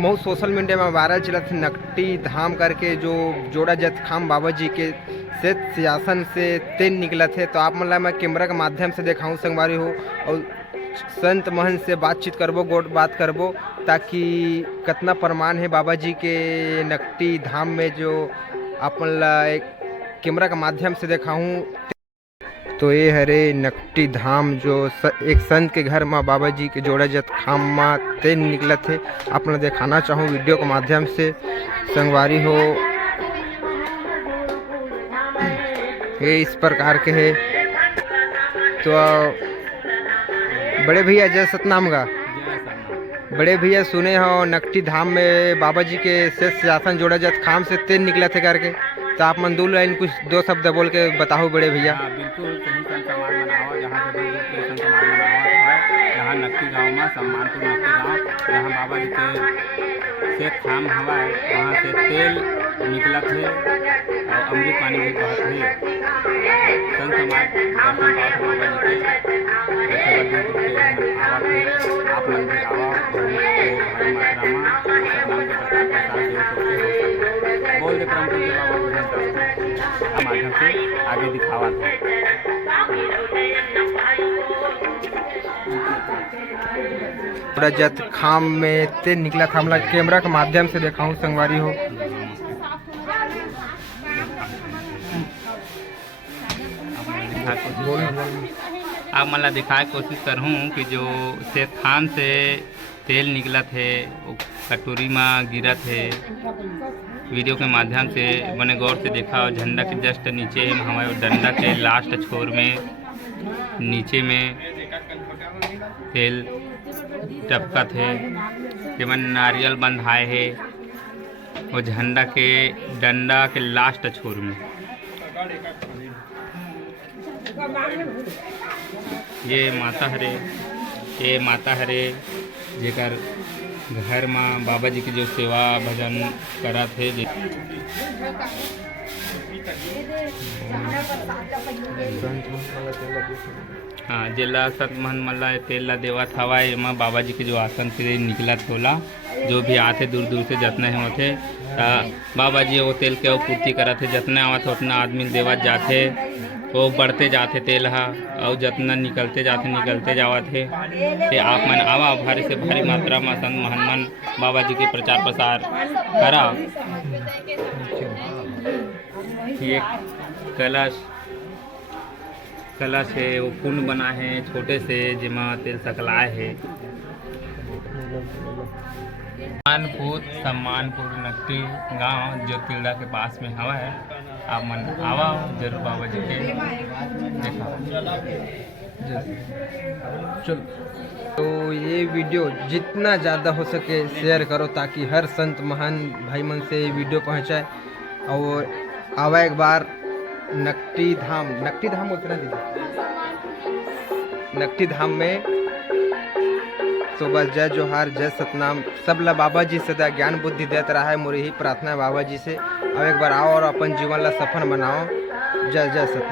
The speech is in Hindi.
बहुत सोशल मीडिया में वायरल चला था नकटी धाम करके जो जोड़ा जत खाम बाबा जी के से सिंहासन से तेल निकला थे। तो आप मतलब मैं कैमरा के माध्यम से दिखाऊँ संगवारी हो और संत महंत से बातचीत करबो गोट बात करबो ताकि कितना प्रमाण है बाबा जी के नकटी धाम में जो अपन ला एक कैमरा के माध्यम से दिखाऊँ। तो ये हरे नकटी धाम जो एक संत के घर में बाबा जी के जोड़ा जत खाम में तेल निकला थे आप लोग दिखाना चाहूँ वीडियो के माध्यम से संगवारी हो। ये इस प्रकार के है। तो बड़े भैया जय सतनाम का बड़े भैया सुने हो नकटी धाम में बाबा जी के शेष सिंहासन जोड़ा जत खाम से तेल निकला थे करके। तो आप मन 2 लाइन कुछ 2 शब्द बोल के बताओ बड़े भैया। बिल्कुल सही संत समाज मनाओ जहाँ से दूर दूर के संत समाज मनाओ है यहाँ नकटी गाँव में सम्मानपुर नकटी गाँव यहाँ बाबा जी के से खाम हवा है वहाँ से तेल निकलत है और अमृत पानी भी बहत है। संत समाज दर्शन पाओ बाबा जी के दूर दूर के आवत है। आप मन भी आवा भारी मात्रा में सतनाम के प्रचार प्रसार जो सोचे हो सकते बोल दे परम पूज्य बाबा बुझन माध्यम से आगे दिखावा था। जत खाम में तेल निकला था हमला कैमरा के माध्यम से दिखाऊं संगवारी हो। आप मला दिखाए कोशिश करूँ कि जो से थान से तेल निकला थे वो कटोरी में गिरा थे। वीडियो के माध्यम से मैंने गौर से देखा और झंडा के जस्ट नीचे हमारे डंडा के लास्ट छोर में नीचे में तेल टपका थे जेमन नारियल बंधाए है वो झंडा के डंडा के लास्ट छोर में। ये माता हरे जेकर घर में बाबा जी की जो सेवा भजन करा थे। हाँ जेला सत महन मल्ला तेल ला देवत हवा एमा बाबा जी के जो आसन से निकला थोला जो भी आते दूर दूर से जतने होते बाबा जी वो तेल के पूर्ति करा थे। जतने आवत उतना आदमी देवत जाते वो बढ़ते जाते तेल हा और जितना निकलते जावत है। ते आप मन आवा भारी से भारी मात्रा में संत महन मन बाबा जी के प्रचार प्रसार करा। ये कलश है वो पुण्य बना है छोटे से जिमा तेल सकलाए है। सम्मानपुर नकटी गांव जो तिल्दा के पास में हवा है। आप मन आवा जरूर बाबा जी के देखा। चलो तो ये वीडियो जितना ज़्यादा हो सके शेयर करो ताकि हर संत महान भाई मन से ये वीडियो पहुंचाए। और आवा एक बार नकटी धाम बोलते ना दीदी नकटी धाम में तो बस जय जोहार जय सतनाम सब ला बाबा जी सदा ज्ञान बुद्धि देता रहा है। मोरी ही प्रार्थना है बाबा जी से। अब एक बार आओ और अपन जीवन ला सफल बनाओ। जय जय सतनाम।